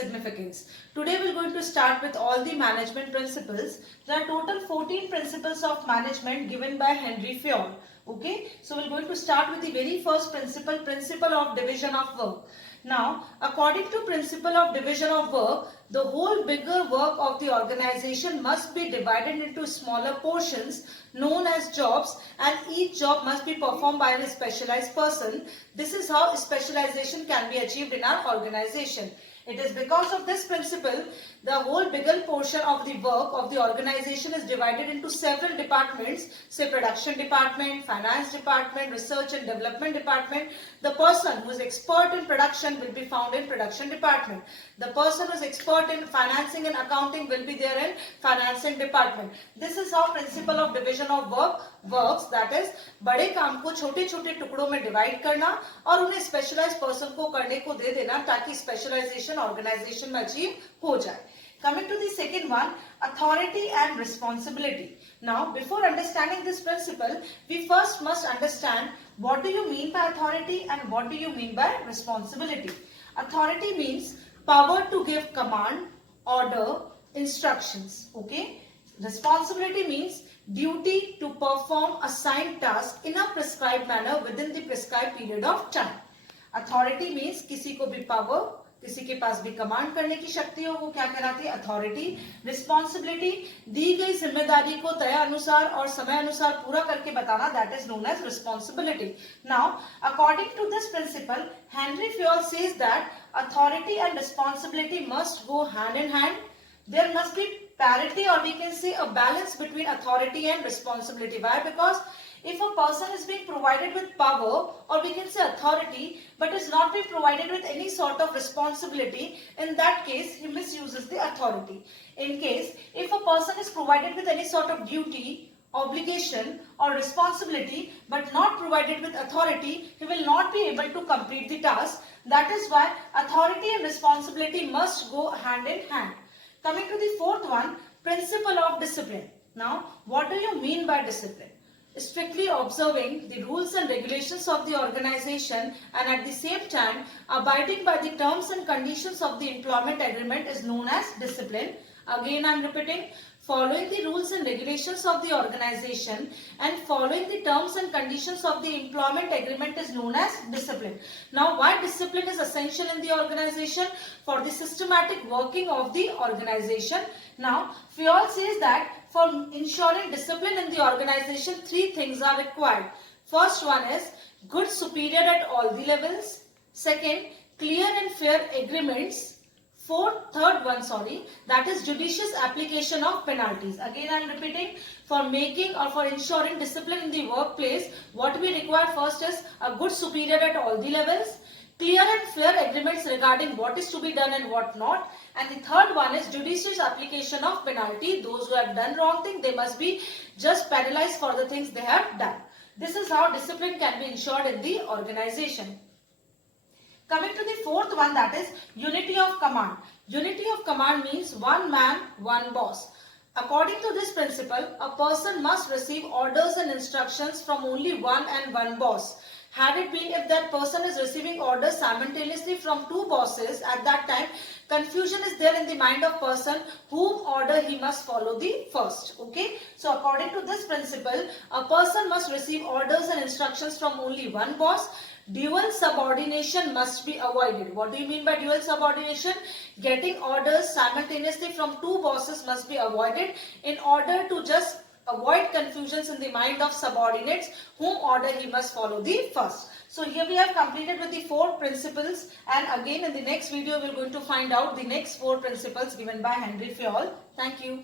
significance. Today we are going to start with all the management principles. There are total 14 principles of management given by Henry Fayol. Okay, so we are going to start with the very first principle, principle of division of work. Now, according to principle of division of work, the whole bigger work of the organization must be divided into smaller portions known as jobs, and each job must be performed by a specialized person. This is how specialization can be achieved in our organization. It is because of this principle, the whole bigger portion of the work of the organization is divided into several departments, say production department, finance department, research and development department. The person who is expert in production will be found in production department. The person who is expert in financing and accounting will be there in financing department. This is how principle of division of work works, that is बड़े काम को छोटे छोटे टुकड़ों में divide करना और उन्हें स्पेशलाइज्ड पर्सन को करने को दे देना ताकि स्पेशलाइजेशन ऑर्गेनाइजेशन में अचीव हो जाए. Coming to the second one, authority and responsibility. Now, before understanding this principle, we first must understand what do you mean by authority and what do you mean by responsibility. Authority means power to give command, order, instructions. Okay. Responsibility means duty to perform assigned task in a prescribed manner within the prescribed period of time. Authority means किसी को भी power, किसी के पास भी command करने की शक्ति हो, वो क्या कहलाती है? अथॉरिटी. रिस्पॉन्सिबिलिटी, दी गई जिम्मेदारी को तय अनुसार और समय अनुसार पूरा करके बताना, that is known as responsibility. Now according to this principle, Henry Fayol says that authority and responsibility must go hand in hand. There must be parity, or we can say a balance between authority and responsibility. Why? Because if a person is being provided with power, or we can say authority, but is not being provided with any sort of responsibility, in that case he misuses the authority. In case if a person is provided with any sort of duty, obligation or responsibility but not provided with authority, he will not be able to complete the task. That is why authority and responsibility must go hand in hand. Coming to the fourth one, principle of discipline. Now, what do you mean by discipline? Strictly observing the rules and regulations of the organization and at the same time abiding by the terms and conditions of the employment agreement is known as discipline. Again, I am repeating, following the rules and regulations of the organization and following the terms and conditions of the employment agreement is known as discipline. Now, why discipline is essential in the organization? For the systematic working of the organization. Now, Fayol says that for ensuring discipline in the organization, three things are required. First one is good superior at all the levels. Second, clear and fair agreements. That is judicious application of penalties. Again, I am repeating, for making or for ensuring discipline in the workplace, what we require first is a good superior at all the levels, clear and fair agreements regarding what is to be done and what not, and the third one is judicious application of penalty. Those who have done wrong thing, they must be just penalized for the things they have done. This is how discipline can be ensured in the organization. Coming to the fourth one, that is unity of command. Unity of command means one man, one boss. According to this principle, a person must receive orders and instructions from only one and one boss. Had it been if that person is receiving orders simultaneously from two bosses, at that time confusion is there in the mind of person whom order he must follow the first. Okay, so according to this principle, a person must receive orders and instructions from only one boss. Dual subordination must be avoided. What do you mean by dual subordination? Getting orders simultaneously from two bosses must be avoided in order to just avoid confusions in the mind of subordinates whom order he must follow the first. So here we have completed with the 4 principles, and again in the next video we are going to find out the next 4 principles given by Henry Fayol. Thank you.